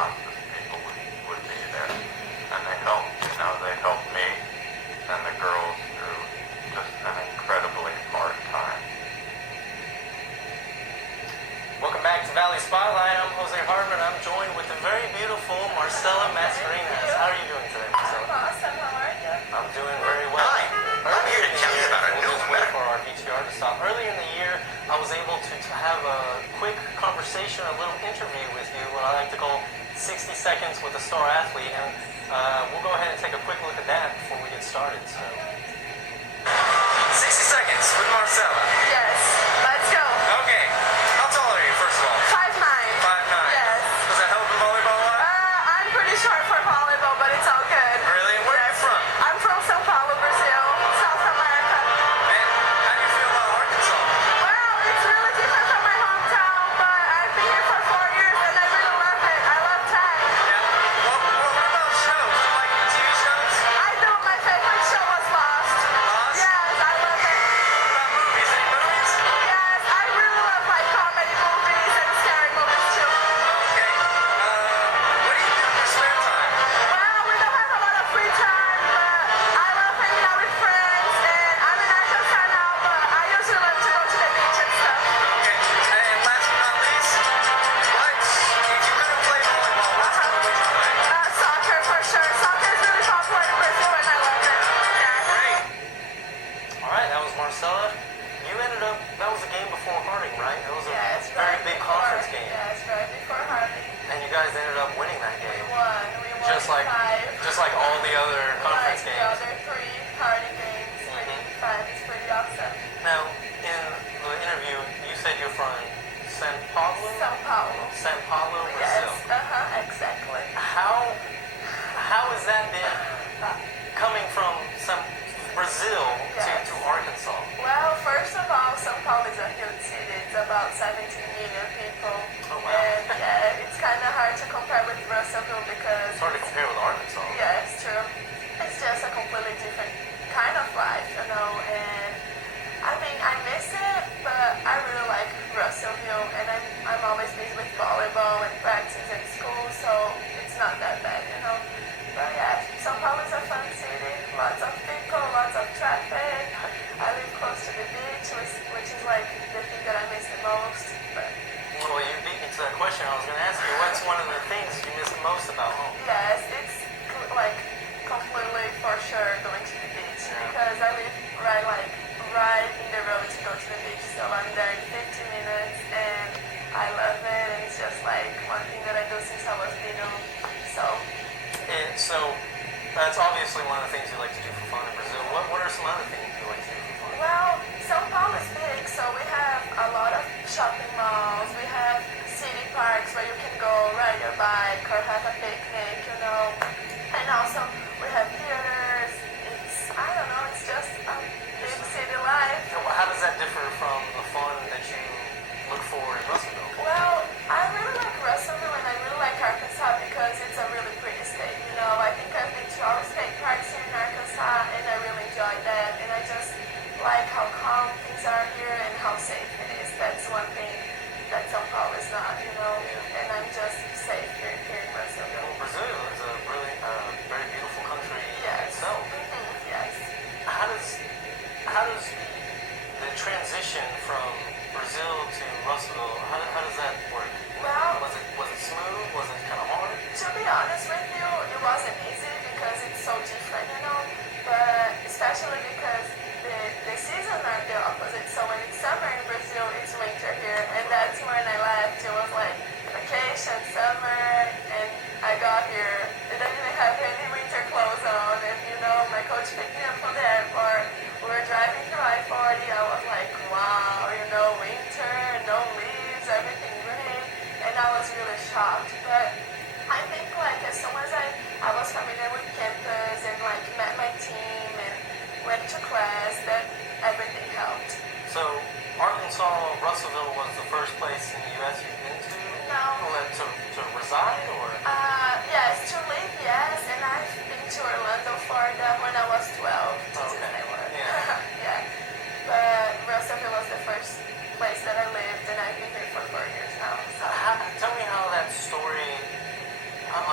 hospice people would be there. And they helped me and the girls through just an incredibly hard time. Welcome back to Valley Spotlight. I'm Jose Hartman. I'm joined with the very beautiful Marcella Mascarenas. How are you doing today, Marcella? I'm awesome. How are you? I'm doing very well. Hi, I'm here to tell you about a new wait for our VCR to stop. Earlier in the year, I was able to have a quick conversation, a little interview with you, what I like to call 60 Seconds with a Star Athlete, and we'll go ahead and take a quick look at that before we get started. So, 60 Seconds with Marcella. Yes. Let's go. Okay. How tall are you, first of all? 5'9". 5'9". Yes. Does that help in volleyball a lot? I'm pretty short for volleyball, but it's all good. Really? Where are you from? I'm from São Paulo, Brazil, South America. Man, how do you feel about Arkansas? Well, it's really different from my hometown, but I've been here for 4 years and I really love it. I love tag. Yeah. What about shows? Like TV shows? I do. My favorite show was Lost. Lost? Yes, I love it. What about movies? Any movies? Yes, I really love like comedy movies and scary movies too. Okay. What do you do in your spare time? Well, we don't have a lot of free time, but I love hanging out with friends, and I'm in Arkansas now, but I usually love to go to the beach and stuff. Okay. And last but not least, if you couldn't play volleyball, what sport would you play? Soccer for sure. Soccer is really popular in Brazil, and I love it. Yeah. Great. All right, that was Marcella. You ended up, that was a game before Harding, right? That was a Yes, very right big before- conference game. Yes, right before Harding. And you guys ended up winning that We game. won. We won Just like 5. all the other conference Like the games. other 3 Harding games. Pretty fun. It's pretty awesome. Now, in the interview, you said you're from São Paulo? São Paulo. São Paulo, Yes. Brazil. Exactly. How has that been coming from Brazil Yes. to Arkansas? Well, first of all, São Paulo is a huge city. It's about 17 million people. Oh, wow. And yeah, it's kind of hard to compare with Russellville because, It's hard to compare with Arkansas. yeah, it's true. It's just a completely different kind of life, you know. And I mean, I miss it, but I really like Russellville. And I'm always busy with volleyball and practice and school, so it's not that bad, you know. But yeah, São Paulo is a fun city. Lots of people, lots of traffic. I live close to the beach, which is like the thing that I miss the most. But Well, you beat me to that question. I was going to ask you, what's one of the things you miss most about home? yes, it's like completely for sure going to the beach because I live right in the road to go to the beach. So I'm there in 15 minutes and I love it. And it's just like one thing that I do since I was little. So that's obviously one of the things you like to do for fun in Brazil. What are some other things you like to do for fun? Well, São Paulo is big, so we have a lot of shopping malls. We have city parks where you can go ride your bike or have a picnic, you know. And also we have theaters. I don't know, it's just a big city life. How does that differ from the fun that you look for in Russellville? Well, I really like Russellville and I really like Arkansas because it's a really pretty state, you know. I think I've been to all state parks here in Arkansas and I really enjoy that. And I just like how calm things are here and how safe it is. That's one thing that São Paulo is not, you know. And I'm just safe here in Russellville. Well, Brazil is a really very beautiful country Yes. itself. Yes. How does the transition from Brazil to Russellville, how does that work? Well, Was it smooth? Was it kind of hard? to be honest with you, it wasn't easy because it's so different, you know. But especially because the seasons are the opposite. So when it's summer in Brazil, it's winter here, and that's when I left. It was like vacation, summer, and I got here and I didn't have any winter clothes on. And you know, my coach picked me up from the airport. We were driving through I-40. I was like, wow, you know, winter, no leaves, everything green, and I was really shocked. But I think like as soon as I was familiar with campus and like met my team and went to class, that everything helped. So Arkansas, Russellville was the first place in the U.S. you've been to? No. To reside, or? Yes, to live, yes, and I've been to Orlando, Florida when I was 12. Okay. Yeah. Yeah. But Russellville was the first place that I lived, and I've been here for 4 years now. So. Tell me how that story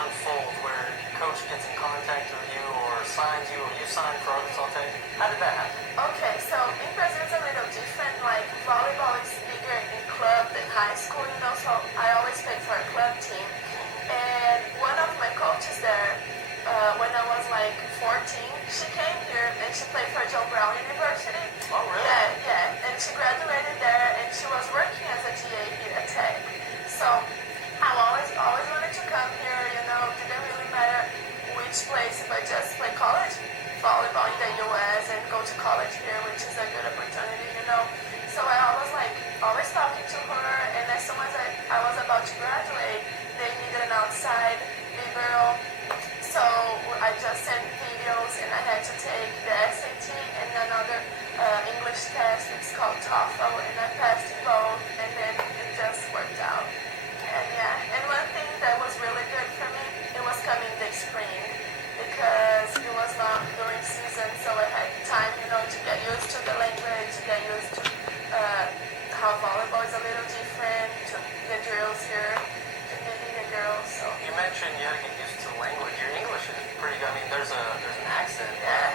unfold where coach gets in contact with you or signs you or you sign for Arkansas Tech? How did that happen? Okay, so in Brazil it's a little different. Like volleyball is bigger in club than high school, you know. So I always played for a club team, and one of my coaches there, when I was like 14, she came here and she played for John Brown University. Oh, really? Yeah, and she graduated there, and she was working as a GA here at Tech. So I always wanted to come here, you know. Didn't really matter which place, but just play college volleyball in the US and go to college here, which is a good opportunity, you know. So I always talking to her, and as soon as I was about to graduate, they needed an outside libero. So I just sent videos, and I had to take the SAT and another English test. It's called TOEFL, and I passed both, and then it just worked out. And yeah, and one thing that was really good for me, it was coming the spring, because it was not during season, so I had time, you know, to get used to the language, to get used to how volleyball is a little different, to the drills here, to meeting the girls. So You mentioned you had to get used to the language. Your English is pretty good. I mean, there's an accent. yeah.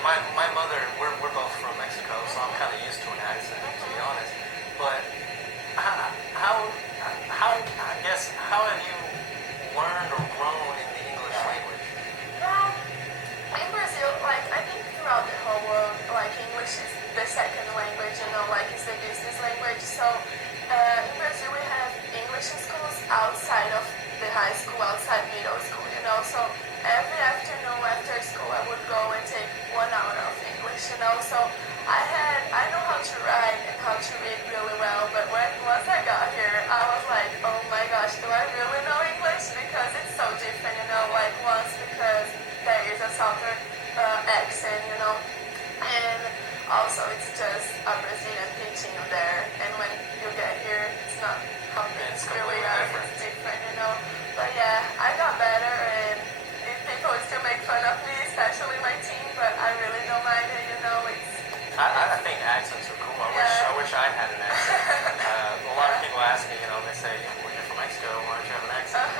My mother, we're both from Mexico, so I'm kind of used to an accent, to be honest. But how have you learned or grown in the English language? Well, in Brazil, like I think throughout the whole world, like English is the second language, you know, like it's the business language. So in Brazil we have English schools outside of the high school, outside middle school, you know. So every afternoon after school I would go and take 1 hour of English, you know. So I know how to write and how to read really well, but once I got here, I was like, oh my gosh, do I really know English? Because it's so different, you know. Like once because there is a southern accent, you know, and also it's just a Brazilian teaching you there, and when you get here, it's not how things really are. It's different, you know. But yeah, I got better, and people still make fun of me, especially my team, but I really don't mind it, you know. I think accents are cool. I wish I had an accent. A lot of people ask me, you know, they say, well, you're from Mexico, why don't you have an accent?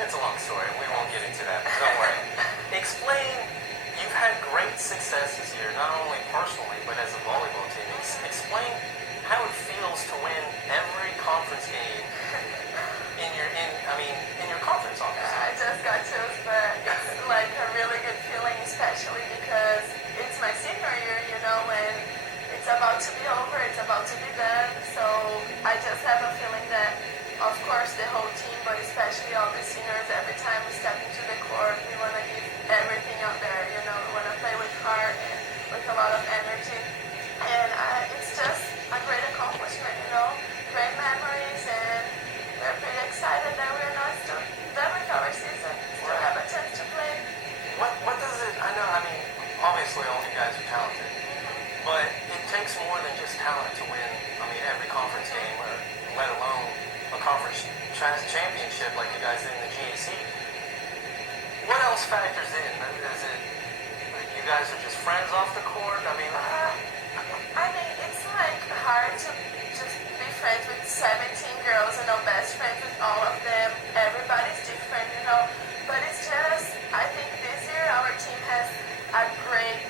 It's a long story. We won't get into that. Don't worry. Explain, you've had great success this year, not only personally, but as a volleyball team. Explain how it feels to win every conference game in your conference office. I just got chills, but it's like a really good feeling, especially because it's my senior year, you know, and it's about to be over, it's about to be done. So I just have a feeling that, of course, the whole team, but especially all the seniors, every time we step into the court, we want to give everything out there, you know. We want to play with heart and with a lot of energy. And it's just a great accomplishment, you know, great memories, and we're pretty excited that we're not still done with our season. Still have a chance to play. What does it, obviously all you guys are talented, but it takes more than just talent to win, every conference game, or let alone a conference championship like you guys did in the GAC. What else factors in? Is it you guys are just friends off the court? It's like hard to just be friends with 17 girls, you know, best friends with all of them. Everybody's different, you know, but it's just, I think this year our team has a great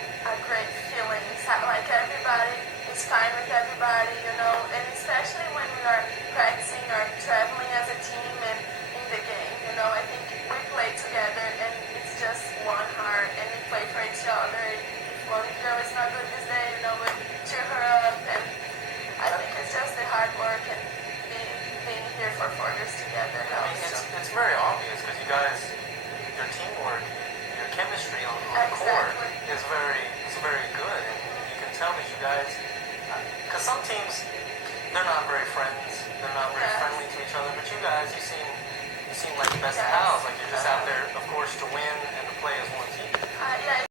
feeling. Like everybody is fine with everybody, you know, and especially when we are practicing or traveling as a team and in the game, you know, I think we play together and it's just one heart, and we play for each other. If one girl is not good this day, you know, we cheer her up, and I think it's just the hard work and being here for 4 years together. It's very obvious because you guys, your teamwork, your chemistry on the court is very good, and you can tell that you guys, because some teams, they're not very friends, they're not very friendly to each other, but you guys, you seem like the best of pals, like you're just out there, of course, to win and to play as one team. Yeah,